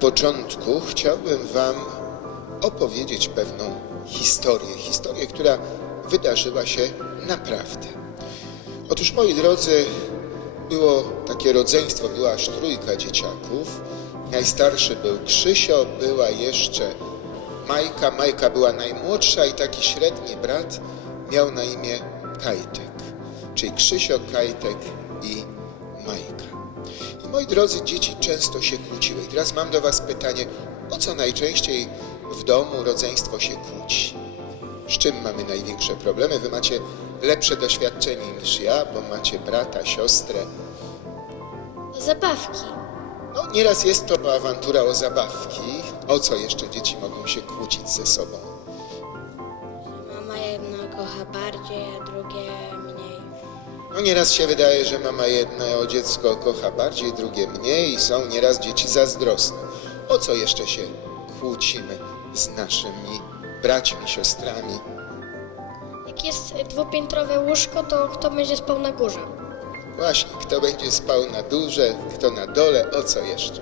Początku chciałbym Wam opowiedzieć pewną historię. Historię, która wydarzyła się naprawdę. Otóż, moi drodzy, było takie rodzeństwo, była aż trójka dzieciaków. Najstarszy był Krzysio, była jeszcze Majka. Majka była najmłodsza i taki średni brat miał na imię Kajtek. Czyli Krzysio, Kajtek i Majka. Moi drodzy, dzieci często się kłóciły. I teraz mam do Was pytanie, o co najczęściej w domu rodzeństwo się kłóci? Z czym mamy największe problemy? Wy macie lepsze doświadczenie niż ja, bo macie brata, siostrę. Zabawki. No, nieraz jest to awantura o zabawki. O co jeszcze dzieci mogą się kłócić ze sobą? Mama jedno kocha bardziej, a drugie. No nieraz się wydaje, że mama jedno dziecko kocha bardziej, drugie mniej i są nieraz dzieci zazdrosne. O co jeszcze się kłócimy z naszymi braćmi, siostrami? Jak jest dwupiętrowe łóżko, to kto będzie spał na górze? Właśnie, kto będzie spał na dórze, kto na dole, o co jeszcze?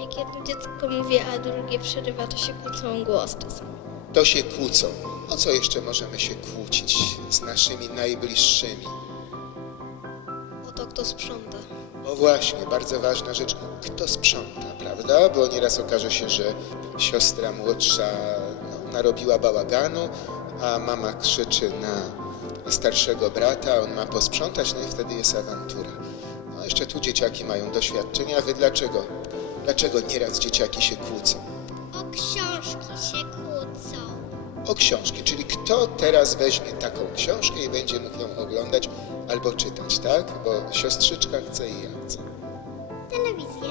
Jak jedno dziecko mówi, a drugie przerywa, to się kłócą głos czasami. To się kłócą. O co jeszcze możemy się kłócić z naszymi najbliższymi? Kto sprząta. O właśnie, bardzo ważna rzecz, kto sprząta, prawda? Bo nieraz okaże się, że siostra młodsza no, narobiła bałaganu, a mama krzyczy na starszego brata, on ma posprzątać, no i wtedy jest awantura. No jeszcze tu dzieciaki mają doświadczenia, a wy dlaczego? Dlaczego nieraz dzieciaki się kłócą? O książki się kłócą. O książki, czyli kto teraz weźmie taką książkę i będzie mógł ją oglądać albo czytać, tak? Bo siostrzyczka chce i ja chcę. Telewizję.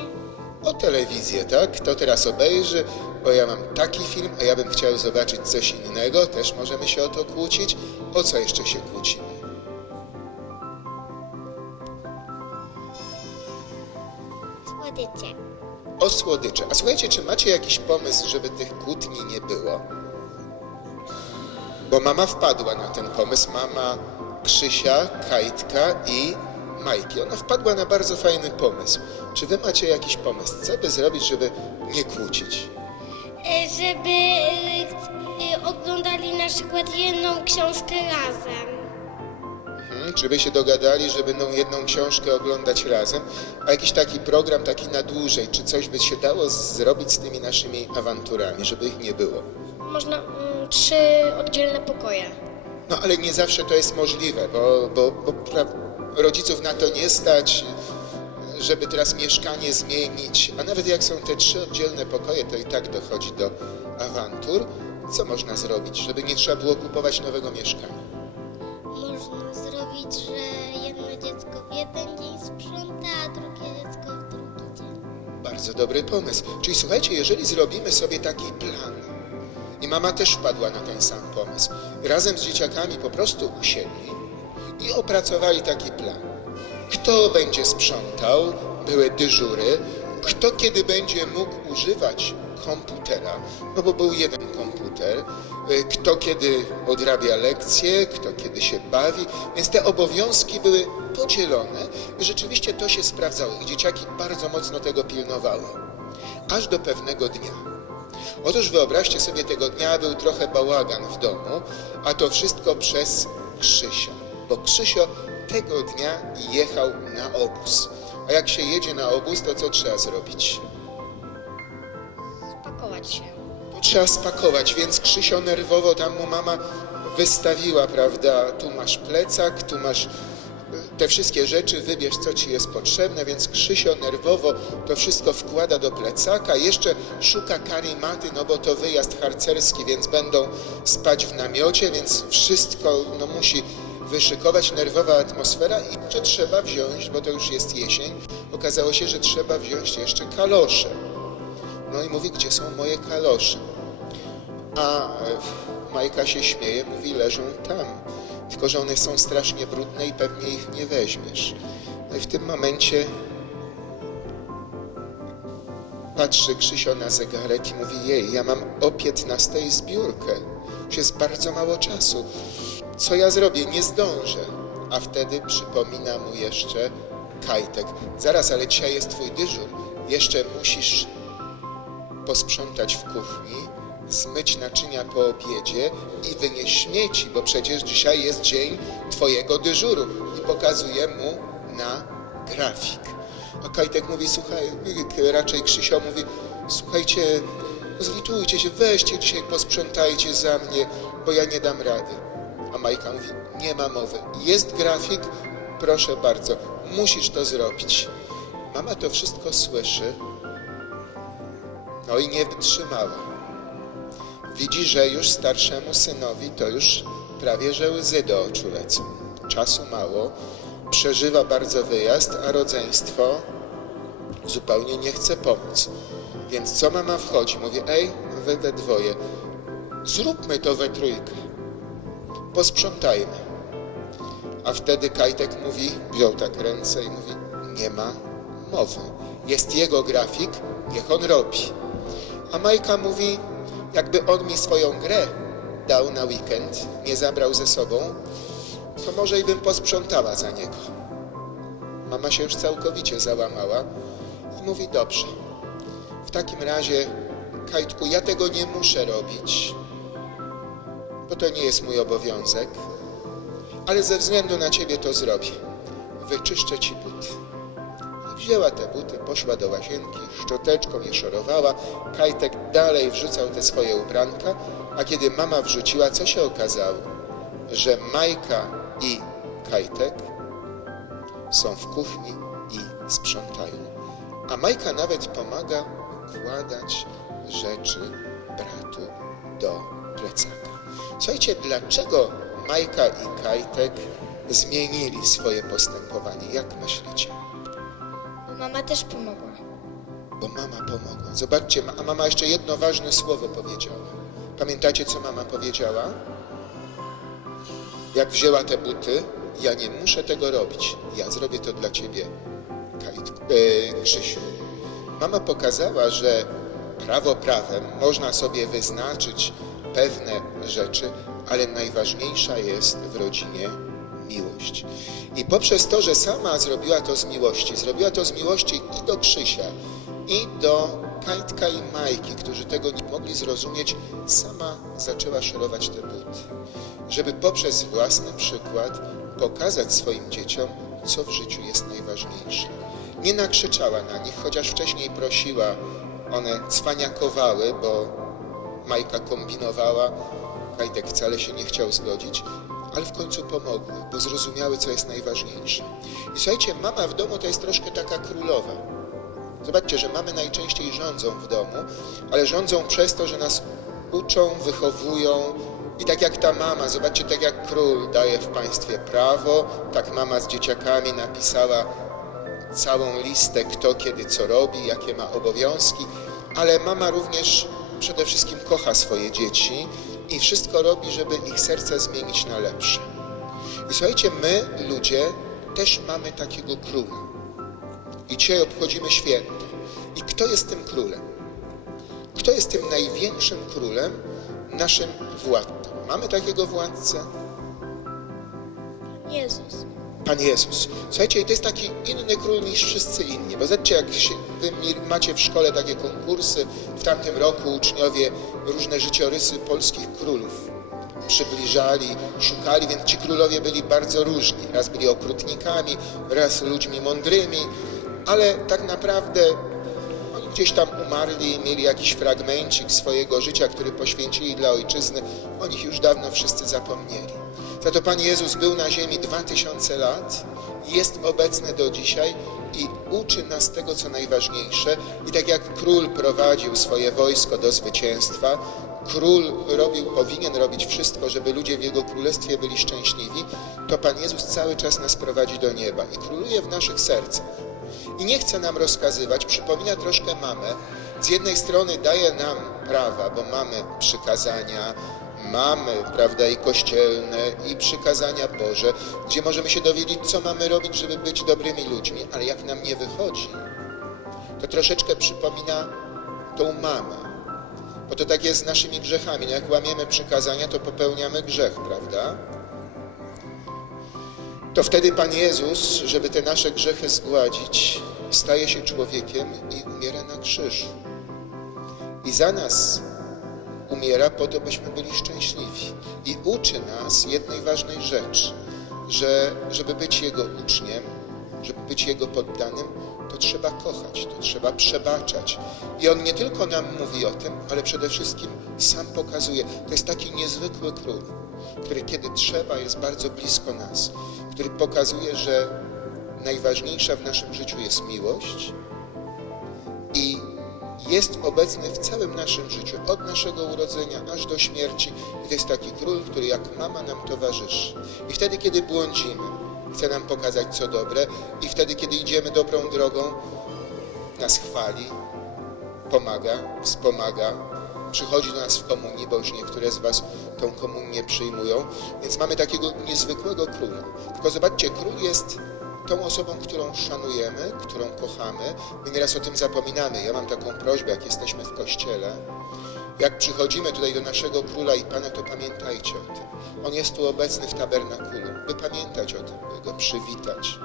O telewizję, tak? Kto teraz obejrzy, bo ja mam taki film, a ja bym chciał zobaczyć coś innego, też możemy się o to kłócić. O co jeszcze się kłócimy? Słodycze. O słodycze. A słuchajcie, czy macie jakiś pomysł, żeby tych kłótni nie było? Bo mama wpadła na ten pomysł, mama Krzysia, Kajtka i Majki. Ona wpadła na bardzo fajny pomysł. Czy wy macie jakiś pomysł, co by zrobić, żeby nie kłócić? E, Żeby e, oglądali na przykład jedną książkę razem. Mhm, Czy by się dogadali, że będą jedną książkę oglądać razem, a jakiś taki program taki na dłużej, czy coś by się dało zrobić z tymi naszymi awanturami, żeby ich nie było? Można mm, trzy oddzielne pokoje. No ale nie zawsze to jest możliwe, bo, bo, bo rodziców na to nie stać, żeby teraz mieszkanie zmienić, a nawet jak są te trzy oddzielne pokoje, to i tak dochodzi do awantur. Co można zrobić, żeby nie trzeba było kupować nowego mieszkania? Można zrobić, że jedno dziecko w jeden dzień sprząta, a drugie dziecko w drugi dzień. Bardzo dobry pomysł. Czyli słuchajcie, jeżeli zrobimy sobie taki plan, i mama też wpadła na ten sam pomysł, razem z dzieciakami po prostu usiedli i opracowali taki plan. Kto będzie sprzątał, były dyżury, kto kiedy będzie mógł używać komputera, no bo był jeden komputer, kto kiedy odrabia lekcje, kto kiedy się bawi, więc te obowiązki były podzielone i rzeczywiście to się sprawdzało i dzieciaki bardzo mocno tego pilnowały, aż do pewnego dnia. Otóż wyobraźcie sobie, tego dnia był trochę bałagan w domu, a to wszystko przez Krzysio, bo Krzysio tego dnia jechał na obóz. A jak się jedzie na obóz, to co trzeba zrobić? Spakować się. To trzeba spakować, więc Krzysio nerwowo tam mu mama wystawiła, prawda? Tu masz plecak, tu masz te wszystkie rzeczy, wybierz co ci jest potrzebne, więc Krzysio nerwowo to wszystko wkłada do plecaka, jeszcze szuka karimaty, no bo to wyjazd harcerski, więc będą spać w namiocie, więc wszystko no, musi wyszykować, nerwowa atmosfera i jeszcze trzeba wziąć, bo to już jest jesień, okazało się, że trzeba wziąć jeszcze kalosze. No i mówi, gdzie są moje kalosze? A e, Majka się śmieje, mówi, leżą tam. Tylko, że one są strasznie brudne i pewnie ich nie weźmiesz. No i w tym momencie patrzy Krzysio na zegarek i mówi, jej, ja mam o 15 zbiórkę. Już jest bardzo mało czasu. Co ja zrobię? Nie zdążę. A wtedy przypomina mu jeszcze Kajtek. Zaraz, ale dzisiaj jest twój dyżur. Jeszcze musisz posprzątać w kuchni, zmyć naczynia po obiedzie i wynieść śmieci, bo przecież dzisiaj jest dzień Twojego dyżuru. I pokazuje mu na grafik. A Kajtek mówi, słuchaj, raczej Krzysio mówi, słuchajcie, zlitujcie się, weźcie dzisiaj, posprzątajcie za mnie, bo ja nie dam rady. A Majka mówi, nie ma mowy, jest grafik, proszę bardzo, musisz to zrobić. Mama to wszystko słyszy, no i nie wytrzymała. Widzi, że już starszemu synowi to już prawie że łzy do oczu lecą. Czasu mało, przeżywa bardzo wyjazd, a rodzeństwo zupełnie nie chce pomóc. Więc co mama wchodzi? Mówi, ej, wy we dwoje, zróbmy to we trójkę, posprzątajmy. A wtedy Kajtek mówi, wziął tak ręce i mówi, nie ma mowy. Jest jego grafik, niech on robi. A Majka mówi, jakby on mi swoją grę dał na weekend, nie zabrał ze sobą, to może i bym posprzątała za niego. Mama się już całkowicie załamała i mówi, dobrze, w takim razie, Kajtku, ja tego nie muszę robić, bo to nie jest mój obowiązek, ale ze względu na ciebie to zrobię. Wyczyszczę ci buty. Wzięła te buty, poszła do łazienki, szczoteczką je szorowała. Kajtek dalej wrzucał te swoje ubranka, a kiedy mama wrzuciła, co się okazało? Że Majka i Kajtek są w kuchni i sprzątają. A Majka nawet pomaga układać rzeczy bratu do plecaka. Słuchajcie, dlaczego Majka i Kajtek zmienili swoje postępowanie? Jak myślicie? Mama też pomogła. Bo mama pomogła. Zobaczcie, a mama jeszcze jedno ważne słowo powiedziała. Pamiętacie, co mama powiedziała? Jak wzięła te buty, ja nie muszę tego robić. Ja zrobię to dla ciebie, Kajtku, e, Krzysiu. Mama pokazała, że prawo prawem można sobie wyznaczyć pewne rzeczy, ale najważniejsza jest w rodzinie miłość. I poprzez to, że sama zrobiła to z miłości, zrobiła to z miłości i do Krzysia, i do Kajtka i Majki, którzy tego nie mogli zrozumieć, sama zaczęła szorować te buty, żeby poprzez własny przykład pokazać swoim dzieciom, co w życiu jest najważniejsze. Nie nakrzyczała na nich, chociaż wcześniej prosiła, one cwaniakowały, bo Majka kombinowała, Kajtek wcale się nie chciał zgodzić, ale w końcu pomogły, bo zrozumiały, co jest najważniejsze. I słuchajcie, mama w domu to jest troszkę taka królowa. Zobaczcie, że mamy najczęściej rządzą w domu, ale rządzą przez to, że nas uczą, wychowują i tak jak ta mama, zobaczcie, tak jak król daje w państwie prawo, tak mama z dzieciakami napisała całą listę, kto kiedy co robi, jakie ma obowiązki, ale mama również przede wszystkim kocha swoje dzieci i wszystko robi, żeby ich serca zmienić na lepsze. I słuchajcie, my, ludzie, też mamy takiego króla. I dzisiaj obchodzimy święto. I kto jest tym królem? Kto jest tym największym królem? Naszym władcą. Mamy takiego władcę? Jezus. Pan Jezus. Słuchajcie, to jest taki inny król niż wszyscy inni, bo zobaczcie, jak się, wy macie w szkole takie konkursy, w tamtym roku uczniowie różne życiorysy polskich królów przybliżali, szukali, więc ci królowie byli bardzo różni. Raz byli okrutnikami, raz ludźmi mądrymi, ale tak naprawdę oni gdzieś tam umarli, mieli jakiś fragmencik swojego życia, który poświęcili dla ojczyzny. O nich już dawno wszyscy zapomnieli. Za to Pan Jezus był na ziemi dwa tysiące lat, jest obecny do dzisiaj i uczy nas tego, co najważniejsze. I tak jak król prowadził swoje wojsko do zwycięstwa, król robił, powinien robić wszystko, żeby ludzie w jego królestwie byli szczęśliwi, to Pan Jezus cały czas nas prowadzi do nieba i króluje w naszych sercach. I nie chce nam rozkazywać, przypomina troszkę mamę. Z jednej strony daje nam prawa, bo mamy przykazania, mamy, prawda, i kościelne, i przykazania Boże, gdzie możemy się dowiedzieć, co mamy robić, żeby być dobrymi ludźmi, ale jak nam nie wychodzi, to troszeczkę przypomina tą mamę. Bo to tak jest z naszymi grzechami. No jak łamiemy przykazania, to popełniamy grzech, prawda? To wtedy Pan Jezus, żeby te nasze grzechy zgładzić, staje się człowiekiem i umiera na krzyżu. i za nas umiera po to, byśmy byli szczęśliwi. I uczy nas jednej ważnej rzeczy, że żeby być Jego uczniem, żeby być Jego poddanym, to trzeba kochać, to trzeba przebaczać. I On nie tylko nam mówi o tym, ale przede wszystkim sam pokazuje. To jest taki niezwykły król, który kiedy trzeba jest bardzo blisko nas, który pokazuje, że najważniejsza w naszym życiu jest miłość i jest obecny w całym naszym życiu, od naszego urodzenia aż do śmierci. I to jest taki król, który jak mama nam towarzyszy. I wtedy, kiedy błądzimy, chce nam pokazać, co dobre, i wtedy, kiedy idziemy dobrą drogą, nas chwali, pomaga, wspomaga, przychodzi do nas w komunii, bo już niektóre z Was tą komunię przyjmują. Więc mamy takiego niezwykłego króla. Tylko zobaczcie, król jest tą osobą, którą szanujemy, którą kochamy. My nieraz o tym zapominamy. Ja mam taką prośbę, jak jesteśmy w kościele, jak przychodzimy tutaj do naszego króla i Pana, to pamiętajcie o tym. On jest tu obecny w tabernakulu, by pamiętać o tym, by go przywitać,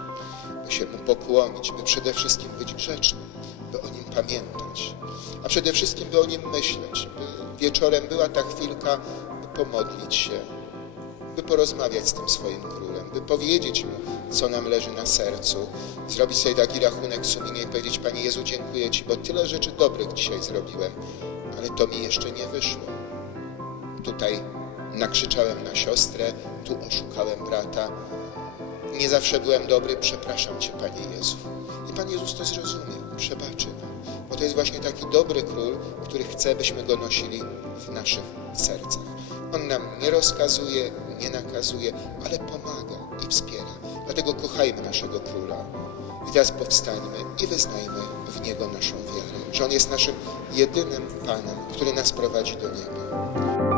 by się mu pokłonić, by przede wszystkim być grzecznym, by o nim pamiętać, a przede wszystkim by o nim myśleć, by wieczorem była ta chwilka, by pomodlić się, by porozmawiać z tym swoim królem, by powiedzieć mu, co nam leży na sercu, zrobić sobie taki rachunek sumienia i powiedzieć, Panie Jezu, dziękuję Ci, bo tyle rzeczy dobrych dzisiaj zrobiłem, ale to mi jeszcze nie wyszło. Tutaj nakrzyczałem na siostrę, tu oszukałem brata. Nie zawsze byłem dobry, przepraszam Cię, Panie Jezu. I Pan Jezus to zrozumie, przebaczy nam, bo to jest właśnie taki dobry król, który chce, byśmy go nosili w naszych sercach. On nam nie rozkazuje, nie nakazuje, ale pomaga i wspiera. Dlatego kochajmy naszego króla. I teraz powstańmy i wyznajmy w Niego naszą wiarę, że On jest naszym jedynym Panem, który nas prowadzi do nieba.